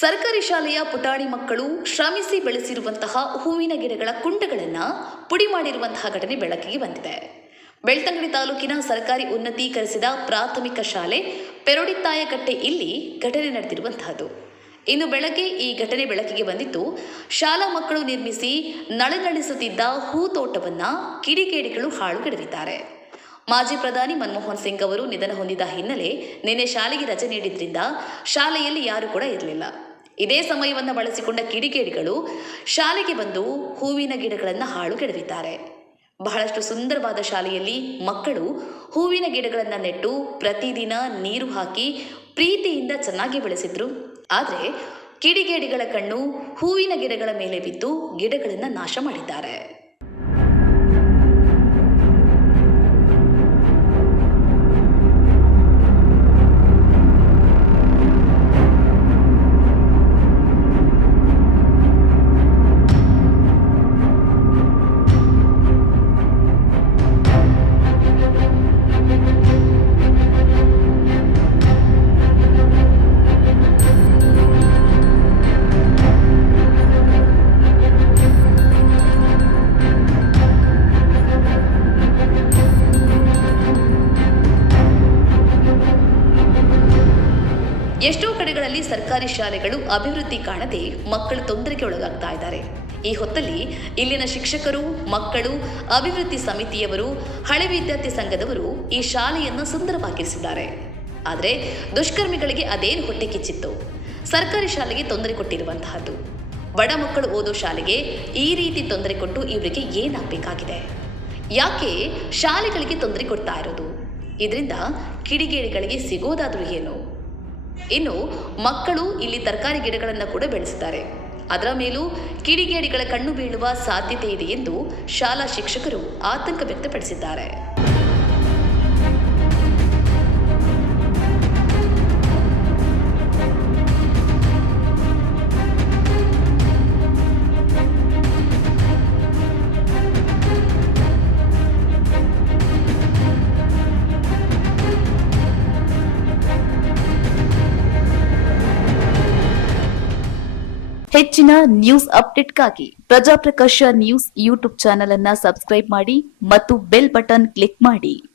ಸರ್ಕಾರಿ ಶಾಲೆಯ ಪುಟಾಣಿ ಮಕ್ಕಳು ಶ್ರಮಿಸಿ ಬೆಳೆಸಿರುವಂತಹ ಹೂವಿನ ಗಿಡಗಳ ಕುಂಡಗಳನ್ನು ಪುಡಿ ಮಾಡಿರುವಂತಹ ಘಟನೆ ಬೆಳಕಿಗೆ ಬಂದಿದೆ. ಬೆಳ್ತಂಗಡಿ ತಾಲೂಕಿನ ಸರ್ಕಾರಿ ಉನ್ನತೀಕರಿಸಿದ ಪ್ರಾಥಮಿಕ ಶಾಲೆ ಪೆರೋಡಿತ್ತಾಯಕಟ್ಟೆ ಇಲ್ಲಿ ಘಟನೆ ನಡೆದಿರುವಂತಹದ್ದು. ಇನ್ನು ಬೆಳಗ್ಗೆ ಈ ಘಟನೆ ಬೆಳಕಿಗೆ ಬಂದಿದ್ದು, ಶಾಲಾ ಮಕ್ಕಳು ನಿರ್ಮಿಸಿ ನಳನಳಿಸುತ್ತಿದ್ದ ಹೂತೋಟವನ್ನು ಕಿಡಿಗೇಡಿಗಳು ಹಾಳುಗೆಡವಿದ್ದಾರೆ. ಮಾಜಿ ಪ್ರಧಾನಿ ಮನಮೋಹನ್ ಸಿಂಗ್ ಅವರು ನಿಧನ ಹೊಂದಿದ ಹಿನ್ನೆಲೆ ನಿನ್ನೆ ಶಾಲೆಗೆ ರಜೆ ನೀಡಿದ್ರಿಂದ ಶಾಲೆಯಲ್ಲಿ ಯಾರೂ ಕೂಡ ಇರಲಿಲ್ಲ. ಇದೇ ಸಮಯವನ್ನು ಬಳಸಿಕೊಂಡ ಕಿಡಿಗೇಡಿಗಳು ಶಾಲೆಗೆ ಬಂದು ಹೂವಿನ ಗಿಡಗಳನ್ನು ಹಾಳುಗೆಡವಿದ್ದಾರೆ. ಬಹಳಷ್ಟು ಸುಂದರವಾದ ಶಾಲೆಯಲ್ಲಿ ಮಕ್ಕಳು ಹೂವಿನ ಗಿಡಗಳನ್ನು ನೆಟ್ಟು ಪ್ರತಿದಿನ ನೀರು ಹಾಕಿ ಪ್ರೀತಿಯಿಂದ ಚೆನ್ನಾಗಿ ಬೆಳೆಸಿದ್ರು. ಆದರೆ ಕಿಡಿಗೇಡಿಗಳ ಕಣ್ಣು ಹೂವಿನ ಗಿಡಗಳ ಮೇಲೆ ಬಿದ್ದು ಗಿಡಗಳನ್ನು ನಾಶ ಮಾಡಿದ್ದಾರೆ. ಎಷ್ಟೋ ಕಡೆಗಳಲ್ಲಿ ಸರ್ಕಾರಿ ಶಾಲೆಗಳು ಅಭಿವೃದ್ಧಿ ಕಾಣದೆ ಮಕ್ಕಳು ತೊಂದರೆಗೆ ಒಳಗಾಗ್ತಾ ಇದ್ದಾರೆ. ಈ ಹೊತ್ತಲ್ಲಿ ಇಲ್ಲಿನ ಶಿಕ್ಷಕರು, ಮಕ್ಕಳು, ಅಭಿವೃದ್ಧಿ ಸಮಿತಿಯವರು, ಹಳೆ ವಿದ್ಯಾರ್ಥಿ ಸಂಘದವರು ಈ ಶಾಲೆಯನ್ನು ಸುಂದರವಾಗಿರಿಸಿದ್ದಾರೆ. ಆದರೆ ದುಷ್ಕರ್ಮಿಗಳಿಗೆ ಅದೇನು ಹೊಟ್ಟೆ ಕಿಚ್ಚಿತ್ತು. ಸರ್ಕಾರಿ ಶಾಲೆಗೆ ತೊಂದರೆ ಕೊಟ್ಟಿರುವಂತಹದ್ದು. ಬಡ ಮಕ್ಕಳು ಓದೋ ಶಾಲೆಗೆ ಈ ರೀತಿ ತೊಂದರೆ ಕೊಟ್ಟು ಇವರಿಗೆ ಏನಾಗಬೇಕಾಗಿದೆ? ಯಾಕೆ ಶಾಲೆಗಳಿಗೆ ತೊಂದರೆ ಕೊಡ್ತಾ ಇರೋದು? ಇದರಿಂದ ಕಿಡಿಗೇಡಿಗಳಿಗೆ ಸಿಗೋದಾದ್ರೂ ಏನು? ಇನ್ನು ಮಕ್ಕಳು ಇಲ್ಲಿ ತರಕಾರಿ ಗಿಡಗಳನ್ನು ಕೂಡ ಬೆಳೆಸಿದ್ದಾರೆ. ಅದರ ಮೇಲೂ ಕಿಡಿಗೇಡಿಗಳ ಕಣ್ಣು ಬೀಳುವ ಸಾಧ್ಯತೆ ಇದೆ ಎಂದು ಶಾಲಾ ಶಿಕ್ಷಕರು ಆತಂಕ ವ್ಯಕ್ತಪಡಿಸಿದ್ದಾರೆ. ಹೆಚ್ಚಿನ news ಅಪ್ಡೇಟ್ಗಾಗಿ Prajaprakash news YouTube channel ಅನ್ನು ಸಬ್ಸ್ಕ್ರೈಬ್ ಮಾಡಿ ಮತ್ತು ಬೆಲ್ ಬಟನ್ ಕ್ಲಿಕ್ ಮಾಡಿ.